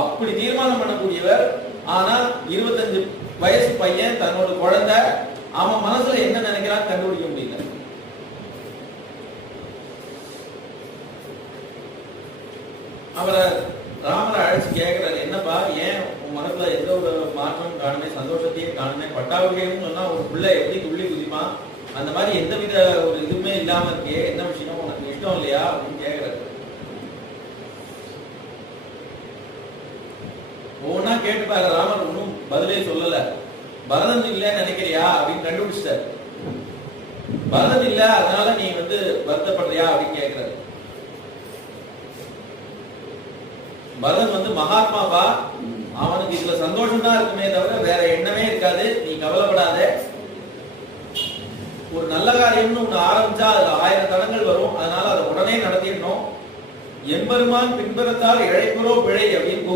அப்படி தீர்மானம் பண்ணக்கூடியவர். ஆனா 25 வயசு பையன் தன்னோட குழந்தை அவன் மனசுல என்ன நினைக்கிறான் கண்டுபிடிக்க முடியல. அவரை ராமரை அழைச்சு கேட்கிறாரு, என்னப்பா ஏன் உன் மனசுல எந்த ஒரு மாற்றம் காணுமே, சந்தோஷத்தையும் காணுமே, பட்டாபிஷேகம்னு சொன்னா ஒரு பிள்ளை எப்படி துள்ளி குதிப்பான், அந்த மாதிரி எந்தவித ஒரு இதுவுமே இல்லாம இருக்கே, என்ன விஷயம் உனக்கு இஷ்டம் இல்லையா அப்படின்னு கேட்கிறாரு. ஒவ்வொன்னா கேட்டுப்பாரு. ராமர் ஒன்னும் பதிலே சொல்லல. பரதன் இல்லைன்னு நினைக்கிறியா அப்படின்னு கண்டுபிடிச்சிட்டாரு. பரதன் இல்ல அதனால நீ வருத்தப்படுறியா அப்படின்னு கேட்கிறாரு. பரதன் மகாத்மாவா, அவனுக்கு இதுல சந்தோஷம் தான் இருக்குமே தவிர வேற எண்ணமே இருக்காது, நீ கவலைப்படாத. ஒரு நல்ல காரியம்னு ஒண்ணு ஆரம்பிச்சா அதுல 1000 தடங்கள் வரும், அதனால அதை உடனே நடத்திடணும். எம்பெருமான் பின்புறத்தால் இழைப்புறோ பிழை அப்படின்னு